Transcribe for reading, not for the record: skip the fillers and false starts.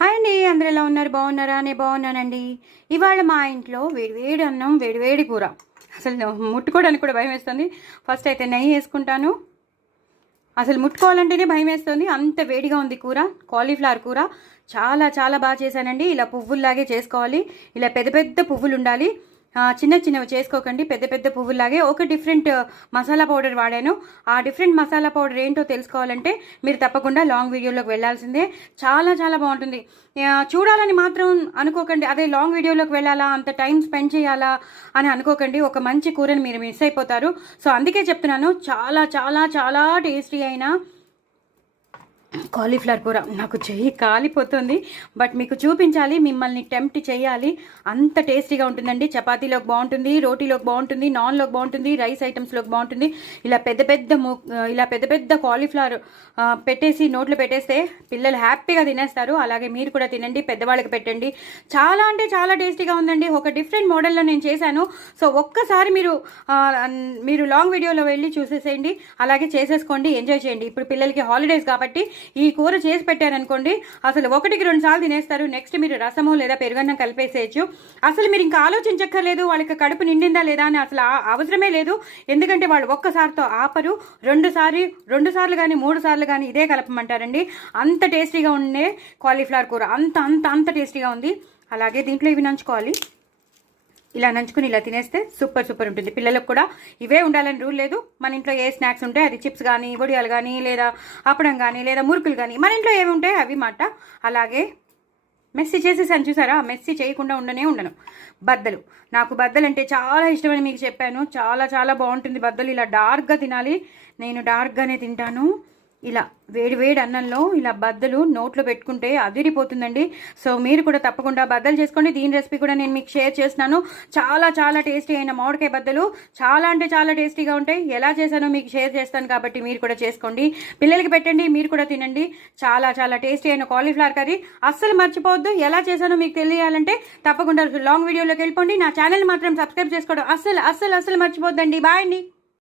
Hi అండి, అందరు ఎలా ఉన్నారు? బాగున్నారా? నేను బాగున్నానండి. ఇవాళ మా ఇంట్లో వేడివేడి అన్నం, వేడివేడి కూర. అసలు ముట్టుకోవడానికి కూడా భయం వేస్తుంది. ఫస్ట్ అయితే నెయ్యి వేసుకుంటాను. అసలు ముట్టుకోవాలంటేనే భయం వేస్తుంది, అంత వేడిగా ఉంది కూర. కాలీఫ్లవర్ కూర చాలా చాలా బాగా చేశానండి. ఇలా పువ్వుల్లాగే చేసుకోవాలి. ఇలా పెద్ద పెద్ద పువ్వులు ఉండాలి. చిన్న చిన్నవి చేసుకోకండి, పెద్ద పెద్ద పువ్వులాగే. ఒక డిఫరెంట్ మసాలా పౌడర్ వాడాను. ఆ డిఫరెంట్ మసాలా పౌడర్ ఏంటో తెలుసుకోవాలంటే మీరు తప్పకుండా లాంగ్ వీడియోలోకి వెళ్ళాల్సిందే. చాలా చాలా బాగుంటుంది. చూడాలని మాత్రం అనుకోకండి, అదే లాంగ్ వీడియోలోకి వెళ్ళాలా, అంత టైం స్పెండ్ చేయాలా అని అనుకోకండి. ఒక మంచి కూరని మీరు మిస్ అయిపోతారు. సో అందుకే చెప్తున్నాను, చాలా చాలా చాలా టేస్టీ అయిన కాలీఫ్లవర్ కూర. నాకు చెయ్యి కాలిపోతుంది, బట్ మీకు చూపించాలి, మిమ్మల్ని టెంప్ట్ చేయాలి. అంత టేస్టీగా ఉంటుందండి. చపాతీలోకి బాగుంటుంది, రోటీలోకి బాగుంటుంది, నాన్లోకి బాగుంటుంది, రైస్ ఐటమ్స్లోకి బాగుంటుంది. ఇలా పెద్ద పెద్ద కాలీఫ్లవర్ పెట్టేసి నోట్లో పెట్టేస్తే పిల్లలు హ్యాపీగా తినేస్తారు. అలాగే మీరు కూడా తినండి, పెద్దవాళ్ళకి పెట్టండి. చాలా అంటే చాలా టేస్టీగా ఉందండి. ఒక డిఫరెంట్ మోడల్లో నేను చేశాను. సో ఒక్కసారి మీరు లాంగ్ వీడియోలో వెళ్ళి చూసేసేయండి, అలాగే చేసేసుకోండి, ఎంజాయ్ చేయండి. ఇప్పుడు పిల్లలకి హాలిడేస్ కాబట్టి ఈ కూర చేసి పెట్టారనుకోండి, అసలు 1-2 సార్లు తినేస్తారు. నెక్స్ట్ మీరు రసము లేదా పెరుగన్నం కలిపేసేయచ్చు. అసలు మీరు ఇంకా ఆలోచించక్కర్లేదు, వాళ్ళకి కడుపు నిండిందా లేదా అని అసలు అవసరమే లేదు. ఎందుకంటే వాళ్ళు ఒక్కసారితో ఆపరు. 2 సార్లు కానీ 3 సార్లు కానీ ఇదే కలపమంటారండి. అంత టేస్టీగా ఉండే కాలీఫ్లవర్ కూర, అంత అంత అంత టేస్టీగా ఉంది. అలాగే దీంట్లో ఇవి నంచుకోవాలి. ఇలా నంచుకుని ఇలా తినేస్తే సూపర్ సూపర్ ఉంటుంది. పిల్లలకు కూడా ఇవే ఉండాలని రూల్ లేదు. మన ఇంట్లో ఏ స్నాక్స్ ఉంటాయి, అది చిప్స్ కానీ, వడియాలు కానీ, లేదా అప్పడం కానీ, లేదా మురుకులు కానీ, మన ఇంట్లో ఏమి ఉంటాయి అవి మాట. అలాగే మెస్సీ చేసేసాను, చూసారా? మెస్సీ చేయకుండా ఉండను. బద్దలు, నాకు బద్దలు అంటే చాలా ఇష్టమని మీకు చెప్పాను. చాలా చాలా బాగుంటుంది బద్దలు. ఇలా డార్క్గా తినాలి, నేను డార్క్గానే తింటాను. ఇలా వేడి అన్నంలో ఇలా బద్దలు నోట్లో పెట్టుకుంటే అదిరిపోతుందండి. సో మీరు కూడా తప్పకుండా బద్దలు చేసుకోండి. దీని రెసిపీ కూడా నేను మీకు షేర్ చేస్తున్నాను. చాలా చాలా టేస్టీ అయిన మామిడికాయ బద్దలు, చాలా అంటే చాలా టేస్టీగా ఉంటాయి. ఎలా చేశానో మీకు షేర్ చేస్తాను కాబట్టి మీరు కూడా చేసుకోండి, పిల్లలకి పెట్టండి, మీరు కూడా తినండి. చాలా చాలా టేస్టీ అయిన కాలీఫ్లవర్ కర్రీ అస్సలు మర్చిపోవద్దు. ఎలా చేశానో మీకు తెలియాలంటే తప్పకుండా లాంగ్ వీడియోలోకి వెళ్ళిపోండి. నా ఛానల్ మాత్రం సబ్స్క్రైబ్ చేసుకోవడం అస్సలు మర్చిపోద్దండి. బాయ్ అండి.